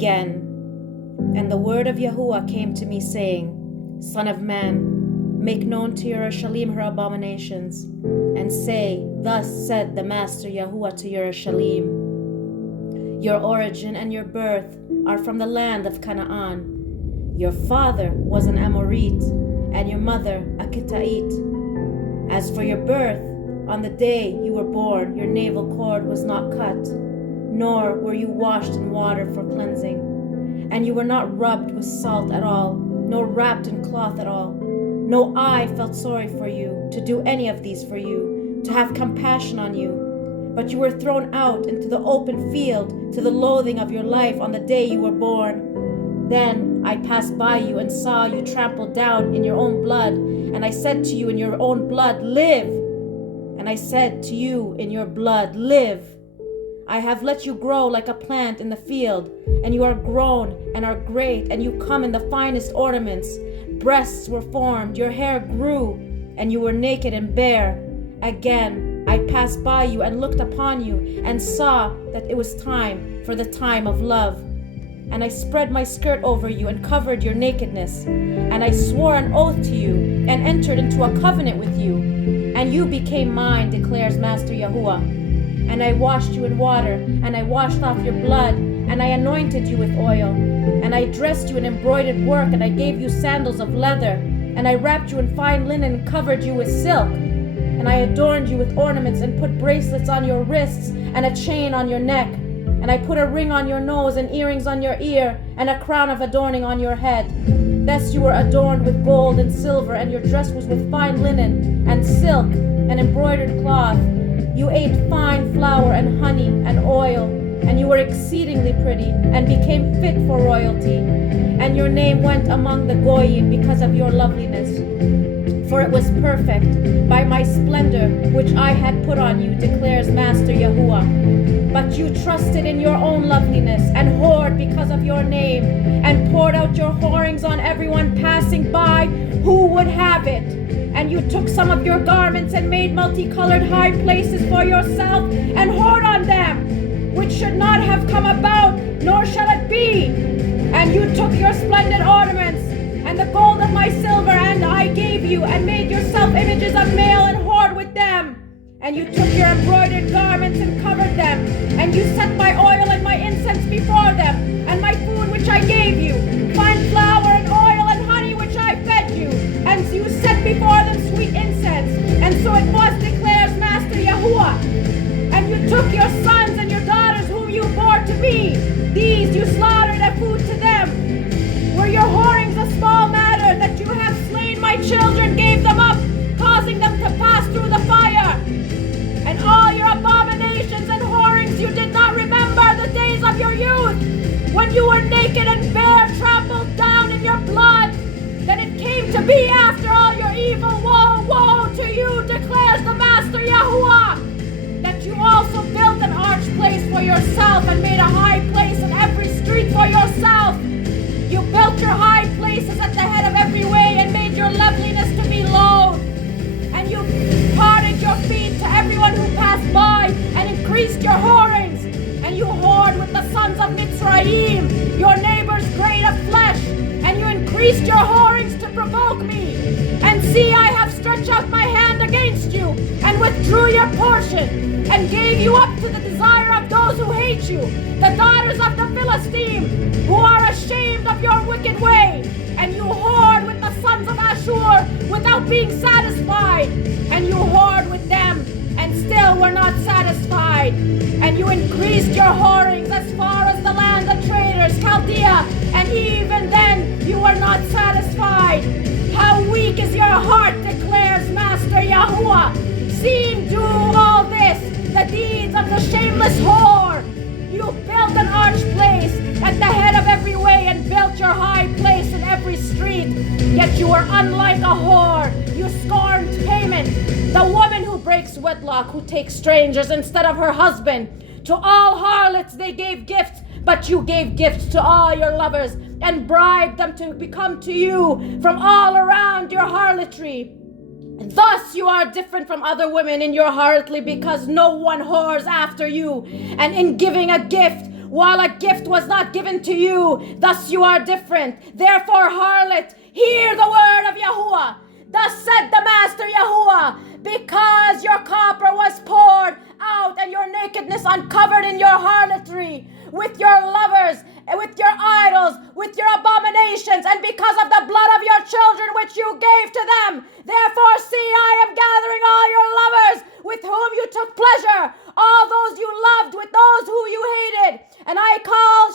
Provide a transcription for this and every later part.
again. And the word of Yahuwah came to me, saying, Son of man, make known to Yerushalayim her abominations, and say, Thus said the Master Yahuwah to Yerushalayim, Your origin and your birth are from the land of Canaan. Your father was an Amorite, and your mother a Kittite. As for your birth, on the day you were born, your navel cord was not cut, nor were you washed in water for cleansing. And you were not rubbed with salt at all, nor wrapped in cloth at all. No eye felt sorry for you, to do any of these for you, to have compassion on you. But you were thrown out into the open field, to the loathing of your life on the day you were born. Then I passed by you and saw you trampled down in your own blood, and I said to you in your own blood, Live! And I said to you in your blood, Live! I have let you grow like a plant in the field, and you are grown and are great, and you come in the finest ornaments. Breasts were formed, your hair grew, and you were naked and bare. Again, I passed by you and looked upon you, and saw that it was time for the time of love. And I spread my skirt over you and covered your nakedness. And I swore an oath to you and entered into a covenant with you. And you became mine, declares Master Yahuwah. And I washed you in water, and I washed off your blood, and I anointed you with oil. And I dressed you in embroidered work, and I gave you sandals of leather. And I wrapped you in fine linen and covered you with silk. And I adorned you with ornaments and put bracelets on your wrists and a chain on your neck. And I put a ring on your nose and earrings on your ear and a crown of adorning on your head. Thus you were adorned with gold and silver, and your dress was with fine linen and silk and embroidered cloth. You ate fine flour and honey and oil, and you were exceedingly pretty and became fit for royalty. And your name went among the Goyim because of your loveliness. For it was perfect by my splendor which I had put on you, declares Master Yahuwah. But you trusted in your own loveliness and whored because of your name, and poured out your whorings on everyone passing by who would have it. And you took some of your garments and made multicolored high places for yourself and whored on them, which should not have come about, nor shall it be. And you took your splendid ornaments and the gold of my silver, and I gave you, and made yourself images of male and whored with them. And you took your embroidered garments and covered them, and you set my oil and my incense before them, and my food which I gave you, fine flour and oil and honey which I fed you, and you set before them sweet incense. And so it was, declares Master Yahuwah. And you took your sons and your daughters whom you bore to me, these you slaughtered as food to them. Were your whorings a small matter, that you have slain my children, gave them up, causing them to pass through the fire? And all your abominations and whorings you did not remember the days of your youth, when you were naked and bare, trampled down in your blood. Then it came to be after all your evil, woe, woe to you, declares the Master Yahuwah, that you also built an arch place for yourself and made a high place in every street for yourself. You built your high places at the head of every way and made your loveliness to be loathed. And you parted your feet to everyone who passed by and increased your whorings. And you whored with the sons of Mitzrayim, your neighbors great of flesh, and you increased your whorings to provoke me. And see, I have stretched out my hand against you and withdrew your portion and gave you up to the desire of those who hate you, the daughters of the Philistine, who are ashamed of your wicked way. And you whored with the sons of Ashur without being satisfied. And you whored with them and still were not satisfied. And you increased your whorings as far as the land of traders, Chaldea, and even then you were not satisfied. How weak is your heart, declares Master Yahuwah. Seeing do all this, the deeds of the shameless whore. You built an arch place at the head of every way and built your high place in every street. Yet you are unlike a whore. You scorned payment, the woman who breaks wedlock, who takes strangers instead of her husband. To all harlots they gave gifts, but you gave gifts to all your lovers and bribed them to become to you from all around your harlotry. Thus you are different from other women in your harlotry, because no one whores after you. And in giving a gift, while a gift was not given to you. Thus you are different. Therefore, harlot, hear the word of Yahuah. Thus said the Master Yahuah, because your copper was poured out and your nakedness uncovered in your harlotry, with your lovers, and with your idols, with your abominations, and because of the blood of your children which you gave to them. Therefore, see, I am gathering all your lovers with whom you took pleasure, all those you loved with those who you hated, and I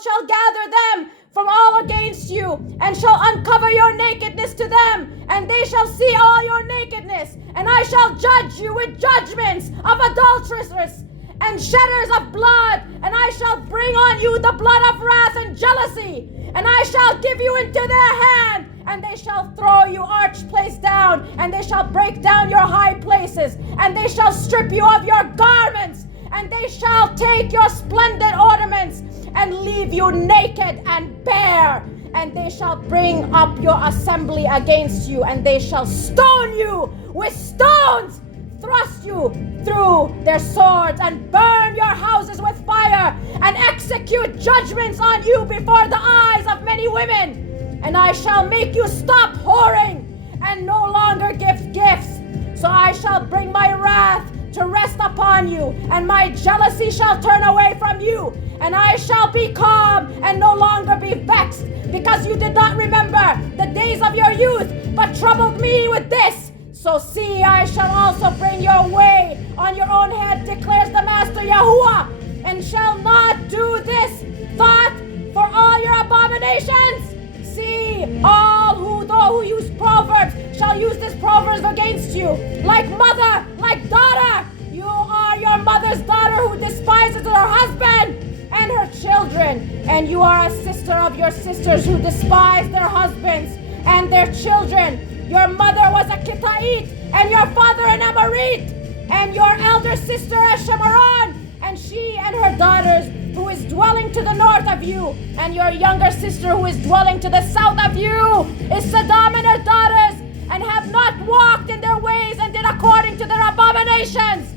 shall gather them from all against you, and shall uncover your nakedness to them, and they shall see all your nakedness, and I shall judge you with judgments of adulteresses and shedders of blood, and I shall bring on you the blood of wrath and jealousy, and I shall give you into their hand, and they shall throw you arched place down, and they shall break down your high places, and they shall strip you of your garments, and they shall take your splendid ornaments, and leave you naked and bare, and they shall bring up your assembly against you, and they shall stone you with stones, thrust you through their swords, and burn your houses with fire, and execute judgments on you before the eyes of many women. And I shall make you stop whoring, and no longer give gifts. So I shall bring my wrath to rest upon you, and my jealousy shall turn away from you, and I shall be calm and no longer be vexed, because you did not remember the days of your youth, but troubled me with this. So see, I shall also bring your way on your own head, declares the Master Yahuah, and shall not do this thought for all your abominations. See, all who use proverbs shall use this proverb against you, like mother, like daughter. You are your mother's daughter who despises her husband and her children, and you are a sister of your sisters who despise their husbands and their children. Your mother was a Kittite, and your father an Amorite, and your elder sister a Shemaron, and she and her daughters who is dwelling to the north of you, and your younger sister who is dwelling to the south of you is Sodom and her daughters, and have not walked in their ways and did according to their abominations.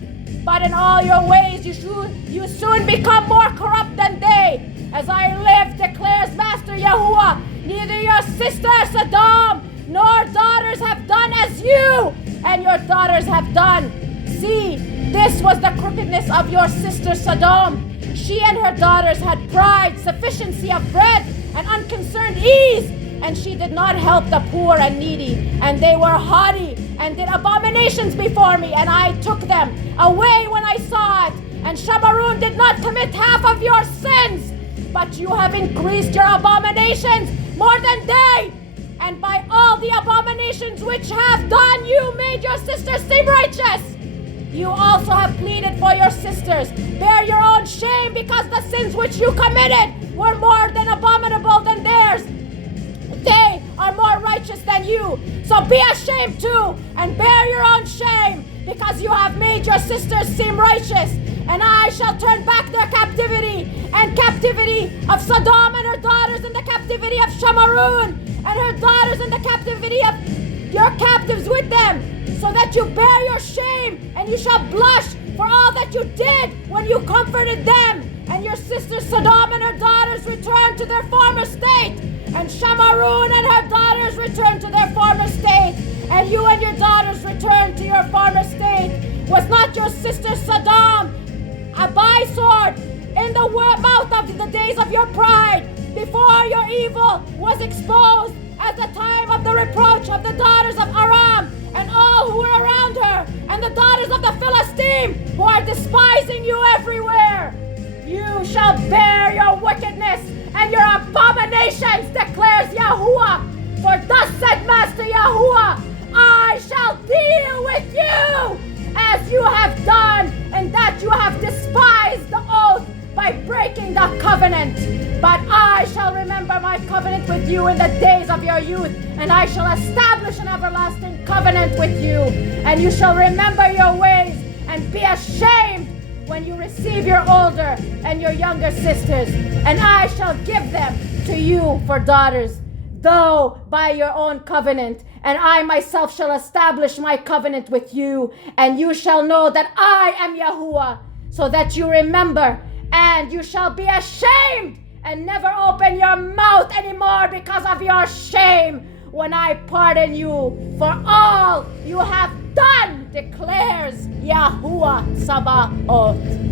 But in all your ways you soon become more corrupt than they. As I live, declares Master Yahuah, neither your sister Sodom nor daughters have done as you and your daughters have done. See, this was the crookedness of your sister Sodom. She and her daughters had pride, sufficiency of bread, and unconcerned ease, and she did not help the poor and needy, and they were haughty and did abominations before me, and I took them away when I saw it. And Shemaron did not commit half of your sins, but you have increased your abominations more than they, and by all the abominations which have done, you made your sisters seem righteous. You also have pleaded for your sisters. Bear your own shame, because the sins which you committed were more than abominable than theirs. They are more righteous than you. So be ashamed too, and bear your own shame, because you have made your sisters seem righteous. And I shall turn back their captivity, and captivity of Sodom and her daughters, and the captivity of Shemaron and her daughters, and the captivity of your captives with them, so that you bear your shame, and you shall blush for all that you did when you comforted them. And your sister Sodom and her daughters return to their former state, and Shemaron and her daughters return to their former state, and you and your daughters return to your former state. Was not your sister Sodom a bysword in the mouth of the days of your pride, before your evil was exposed, at the time of the reproach of the daughters of Aram and all who were around her, and the daughters of the Philistine who are despising you everywhere? You shall bear your wickedness and your abominations, declares Yahuah. For thus said Master Yahuah, I shall deal with you as you have done, and that you have despised the oath by breaking the covenant. But I shall remember my covenant with you in the days of your youth, and I shall establish an everlasting covenant with you, and you shall remember your ways and be ashamed when you receive your older and your younger sisters, and I shall give them to you for daughters, though by your own covenant, and I myself shall establish my covenant with you, and you shall know that I am Yahuah, so that you remember and you shall be ashamed and never open your mouth anymore because of your shame when I pardon you for all you have done, declares Yahuwah Sabaoth.